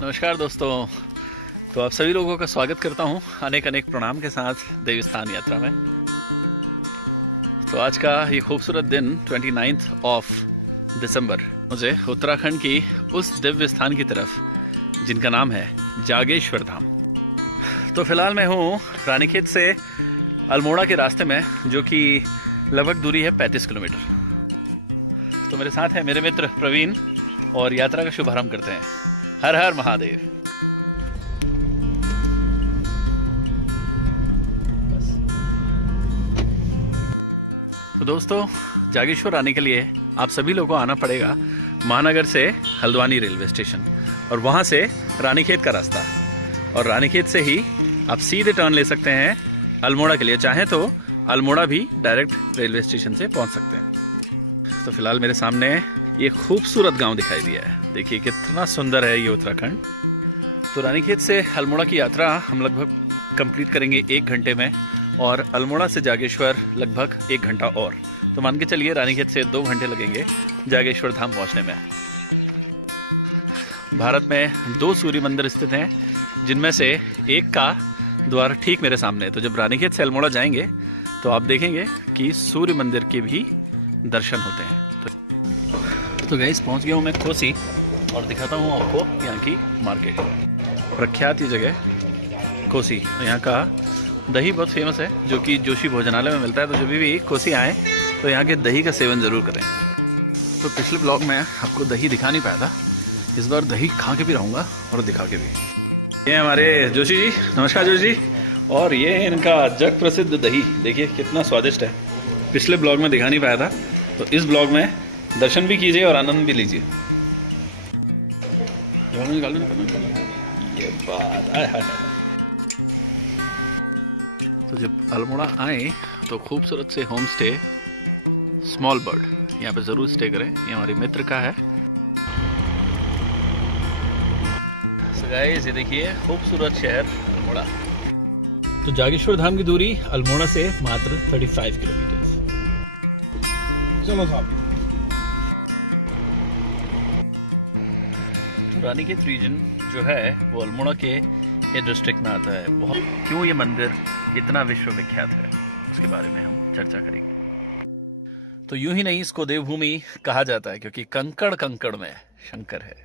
नमस्कार दोस्तों। तो आप सभी लोगों का स्वागत करता हूं अनेक अनेक प्रणाम के साथ देव स्थान यात्रा में। तो आज का ये खूबसूरत दिन 29 ऑफ दिसंबर मुझे उत्तराखंड की उस दिव्य स्थान की तरफ जिनका नाम है जागेश्वर धाम। तो फिलहाल मैं हूँ रानीखेत से अल्मोड़ा के रास्ते में, जो कि लगभग दूरी है 35 किलोमीटर। तो मेरे साथ है मेरे मित्र प्रवीण और यात्रा का शुभारंभ करते हैं। हर हर महादेव। तो दोस्तों, जागेश्वर आने के लिए आप सभी लोगों को आना पड़ेगा महानगर से हल्द्वानी रेलवे स्टेशन, और वहां से रानीखेत का रास्ता, और रानीखेत से ही आप सीधे टर्न ले सकते हैं अल्मोड़ा के लिए। चाहें तो अल्मोड़ा भी डायरेक्ट रेलवे स्टेशन से पहुंच सकते हैं। तो फिलहाल मेरे सामने ये खूबसूरत गांव दिखाई दिया है। देखिए कितना सुंदर है ये उत्तराखंड। तो रानीखेत से अल्मोड़ा की यात्रा हम लगभग कंप्लीट करेंगे 1 घंटे में, और अल्मोड़ा से जागेश्वर लगभग 1 घंटा और। तो मान के चलिए रानीखेत से 2 घंटे लगेंगे जागेश्वर धाम पहुंचने में। भारत में 2 सूर्य मंदिर स्थित हैं, जिनमें से एक का द्वार ठीक मेरे सामने है। तो जब रानीखेत से अल्मोड़ा जाएंगे तो आप देखेंगे कि सूर्य मंदिर के भी दर्शन होते हैं। तो गाइस, पहुंच गया हूँ मैं कोसी, और दिखाता हूँ आपको यहाँ की मार्केट। प्रख्यात ये जगह कोसी। तो यहाँ का दही बहुत फेमस है, जो कि जोशी भोजनालय में मिलता है। तो जब भी कोसी आए तो यहाँ के दही का सेवन ज़रूर करें। तो पिछले ब्लॉग में आपको दही दिखा नहीं पाया था, इस बार दही खा के भी रहूँगा और दिखा के भी। ये हमारे जोशी जी, नमस्कार जोशी जी। और ये है इनका जग प्रसिद्ध दही। देखिए कितना स्वादिष्ट है। पिछले ब्लॉग में दिखा नहीं पाया था, तो इस ब्लॉग में दर्शन भी कीजिए और आनंद भी लीजिए। ये बात है। तो जब अल्मोड़ा आए तो खूबसूरत से होम स्टे स्मॉल बर्ड, यहाँ पे जरूर स्टे करें। ये हमारे मित्र का है। So guys, ये देखिए खूबसूरत शहर अल्मोड़ा। तो जागेश्वर धाम की दूरी अल्मोड़ा से मात्र 35 किलोमीटर। चलो साहब। रानीखेत रीजन जो है वो अल्मोड़ा के ये डिस्ट्रिक्ट में आता है। बहुत क्यों ये मंदिर इतना विश्व विख्यात है, उसके बारे में हम चर्चा करेंगे। तो यूं ही नहीं, इसको देवभूमि कहा जाता है, क्योंकि कंकड़ कंकड़ में शंकर है।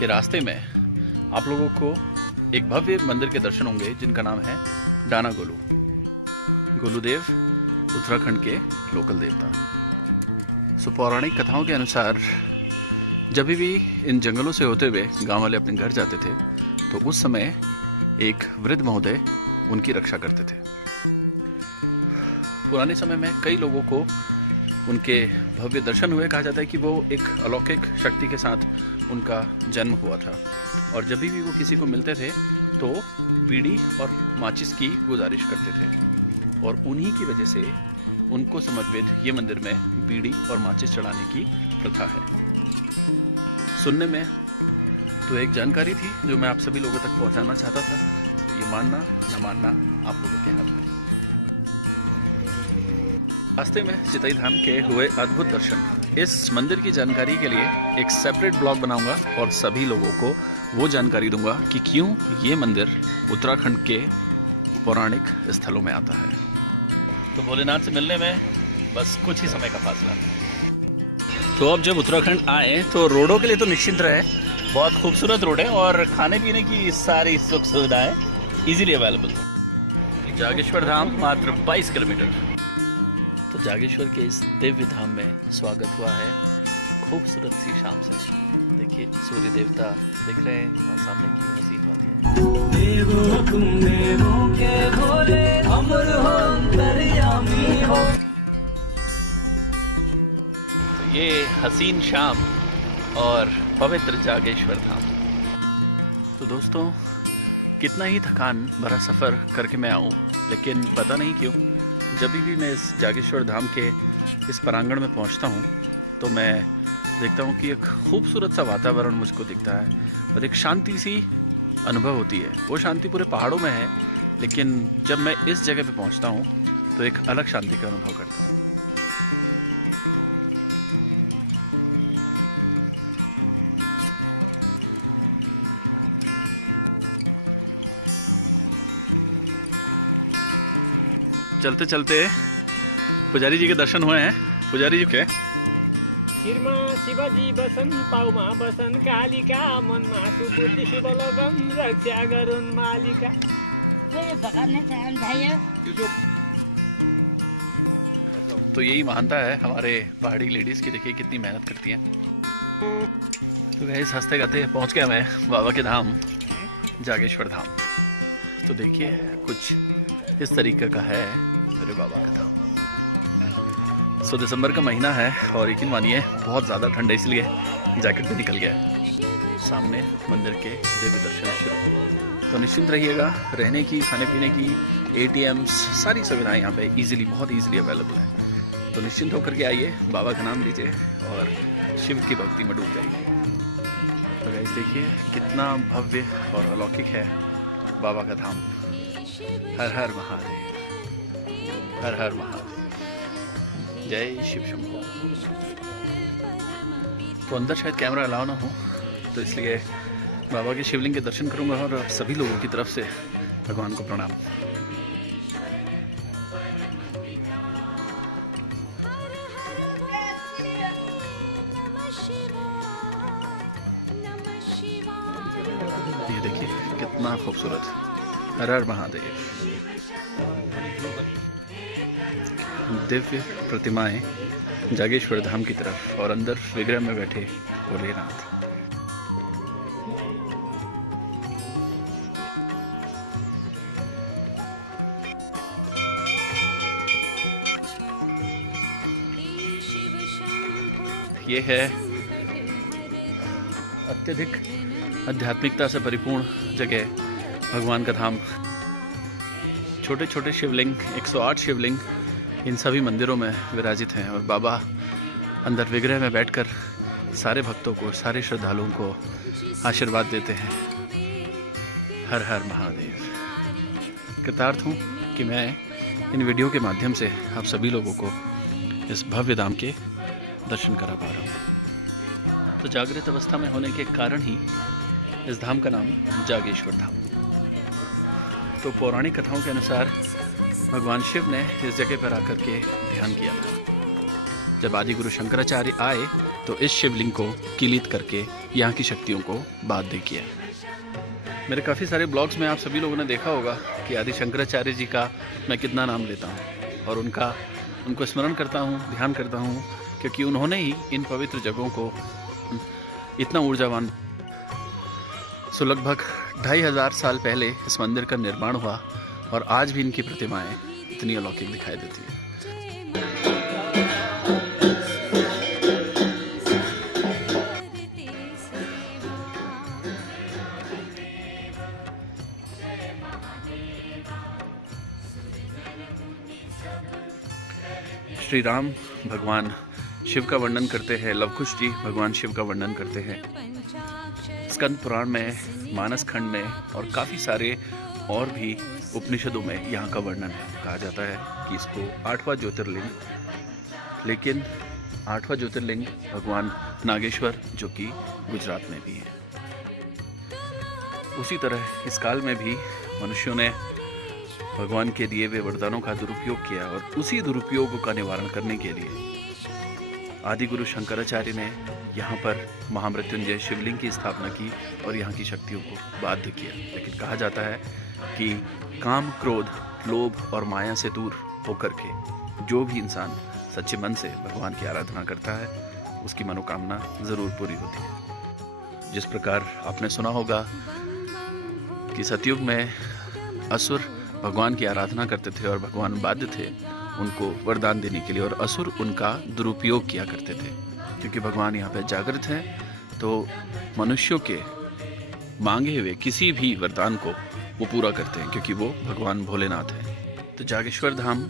के रास्ते में आप लोगों को एक भव्य मंदिर के दर्शन होंगे, जिनका नाम है डाना गोलू। गोलूदेव उत्तराखंड के लोकल देवता। सो पौराणिक कथाओं के अनुसार जब भी इन जंगलों से होते हुए गांव वाले अपने घर जाते थे, तो उस समय एक वृद्ध महोदय उनकी रक्षा करते थे। पुराने समय में कई लोगों को उनके भव्य दर्शन हुए। कहा जाता है कि वो एक अलौकिक शक्ति के साथ उनका जन्म हुआ था, और जब भी वो किसी को मिलते थे तो बीड़ी और माचिस की गुजारिश करते थे, और उन्हीं की वजह से उनको समर्पित ये मंदिर में बीड़ी और माचिस चढ़ाने की प्रथा है। सुनने में तो एक जानकारी थी जो मैं आप सभी लोगों तक पहुंचाना चाहता था। तो ये मानना ना मानना आप लोगों के हाथ में। रास्ते में चितई धाम के हुए अद्भुत दर्शन। इस मंदिर की जानकारी के लिए एक सेपरेट ब्लॉग बनाऊंगा, और सभी लोगों को वो जानकारी दूंगा कि क्यों ये मंदिर उत्तराखंड के पौराणिक स्थलों में आता है। तो भोलेनाथ से मिलने में बस कुछ ही समय का फासला। तो अब जब उत्तराखंड आए तो रोडों के लिए तो निश्चिंत रहे। बहुत खूबसूरत रोड है, और खाने पीने की सारी सुख सुविधाएं इजीली अवेलेबल। जागेश्वर धाम मात्र 22 किलोमीटर। तो जागेश्वर के इस दिव्य धाम में स्वागत हुआ है खूबसूरत सी शाम से। देखिए सूर्य देवता दिख रहे हैं, और सामने की हसीन वादियां। तो ये हसीन शाम और पवित्र जागेश्वर धाम। तो दोस्तों, कितना ही थकान भरा सफ़र करके मैं आऊँ, लेकिन पता नहीं क्यों जब भी मैं इस जागेश्वर धाम के इस प्रांगण में पहुँचता हूँ तो मैं देखता हूँ कि एक खूबसूरत सा वातावरण मुझको दिखता है, और एक शांति सी अनुभव होती है। वो शांति पूरे पहाड़ों में है, लेकिन जब मैं इस जगह पे पहुंचता हूँ तो एक अलग शांति का अनुभव करता हूँ। चलते चलते पुजारी जी के दर्शन हुए हैं। पुजारी जी के शिरमा शिवजी बसन पाउमा बसन कालिका मनमा सुबुद्धि शुभ लगन रक्षा गरुन् मालिका। तो यही मानता है हमारे पहाड़ी लेडीज की। देखिए कितनी मेहनत करती हैं। तो गाइस हंसते गाते पहुंच गया मैं बाबा के धाम, जागेश्वर धाम। तो देखिए कुछ इस तरीके का है मेरे बाबा का धाम। दिसंबर का महीना है और यकीन मानिए बहुत ज़्यादा ठंड है, इसलिए जैकेट भी निकल गया है। सामने मंदिर के देवी दर्शन शुरू। तो निश्चिंत रहिएगा, रहने की, खाने पीने की, ATMs सारी सुविधाएं यहाँ पे इजीली, बहुत इजीली अवेलेबल है। तो निश्चिंत होकर के आइए, बाबा का नाम लीजिए और शिव की भक्ति में डूब जाइए। तो गाइस देखिए कितना भव्य और अलौकिक है बाबा का धाम। हर हर महादेव, हर हर महादेव, जय शिव शंभो। तो अंदर शायद कैमरा अलाउ ना हो, तो इसलिए बाबा के शिवलिंग के दर्शन करूंगा और आप सभी लोगों की तरफ से भगवान को प्रणाम। ये देखिए कितना खूबसूरत, हर हर महादेव। दिव्य प्रतिमाएं जागेश्वर धाम की तरफ और अंदर विग्रह में बैठे भोलेनाथ। ये है अत्यधिक आध्यात्मिकता से परिपूर्ण जगह, भगवान का धाम। छोटे छोटे शिवलिंग, 108 शिवलिंग इन सभी मंदिरों में विराजित हैं और बाबा अंदर विग्रह में बैठकर सारे भक्तों को, सारे श्रद्धालुओं को आशीर्वाद देते हैं। हर हर महादेव। कृतार्थ हूँ कि मैं इन वीडियो के माध्यम से आप सभी लोगों को इस भव्य धाम के दर्शन करा पा रहा हूँ। तो जागृत अवस्था में होने के कारण ही इस धाम का नाम जागेश्वर धाम। तो पौराणिक कथाओं के अनुसार भगवान शिव ने इस जगह पर आकर के ध्यान किया था। जब आदि गुरु शंकराचार्य आए तो इस शिवलिंग को किलित करके यहाँ की शक्तियों को बाध्य किया। मेरे काफ़ी सारे ब्लॉग्स में आप सभी लोगों ने देखा होगा कि आदि शंकराचार्य जी का मैं कितना नाम लेता हूँ और उनको स्मरण करता हूँ, ध्यान करता हूँ, क्योंकि उन्होंने ही इन पवित्र जगहों को इतना ऊर्जावान। सो लगभग 2500 साल पहले इस मंदिर का निर्माण हुआ और आज भी इनकी प्रतिमाएं इतनी अलौकिक दिखाई देती है। श्री राम भगवान शिव का वर्णन करते हैं, लवकुश जी भगवान शिव का वर्णन करते हैं स्कंद पुराण में, मानस खंड में और काफ़ी सारे और भी उपनिषदों में यहाँ का वर्णन है। कहा जाता है कि इसको 8वां ज्योतिर्लिंग, लेकिन 8वां ज्योतिर्लिंग भगवान नागेश्वर जो कि गुजरात में भी है। उसी तरह इस काल में भी मनुष्यों ने भगवान के दिए हुए वरदानों का दुरुपयोग किया और उसी दुरुपयोग का निवारण करने के लिए आदि गुरु शंकराचार्य ने यहाँ पर महामृत्युंजय शिवलिंग की स्थापना की और यहाँ की शक्तियों को बाध्य किया। लेकिन कहा जाता है कि काम, क्रोध, लोभ और माया से दूर होकर के जो भी इंसान सच्चे मन से भगवान की आराधना करता है उसकी मनोकामना ज़रूर पूरी होती है। जिस प्रकार आपने सुना होगा कि सतयुग में असुर भगवान की आराधना करते थे और भगवान बाध्य थे उनको वरदान देने के लिए, और असुर उनका दुरुपयोग किया करते थे। क्योंकि भगवान यहाँ पे जागृत हैं तो मनुष्यों के मांगे हुए किसी भी वरदान को वो पूरा करते हैं, क्योंकि वो भगवान भोलेनाथ हैं। तो जागेश्वर धाम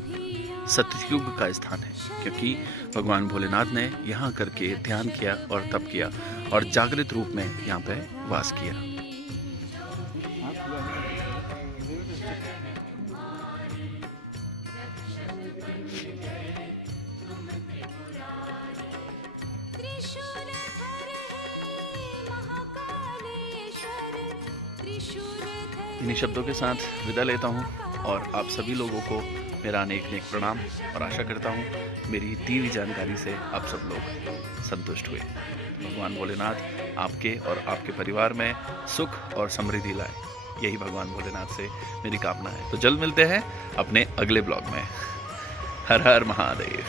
सतयुग का स्थान है, क्योंकि भगवान भोलेनाथ ने यहाँ करके ध्यान किया और तप किया और जागृत रूप में यहाँ पे वास किया। इन्हीं शब्दों के साथ विदा लेता हूँ और आप सभी लोगों को मेरा अनेक अनेक प्रणाम और आशा करता हूँ मेरी दी हुई जानकारी से आप सब लोग संतुष्ट हुए। भगवान भोलेनाथ आपके और आपके परिवार में सुख और समृद्धि लाए, यही भगवान भोलेनाथ से मेरी कामना है। तो जल्द मिलते हैं अपने अगले ब्लॉग में। हर हर महादेव।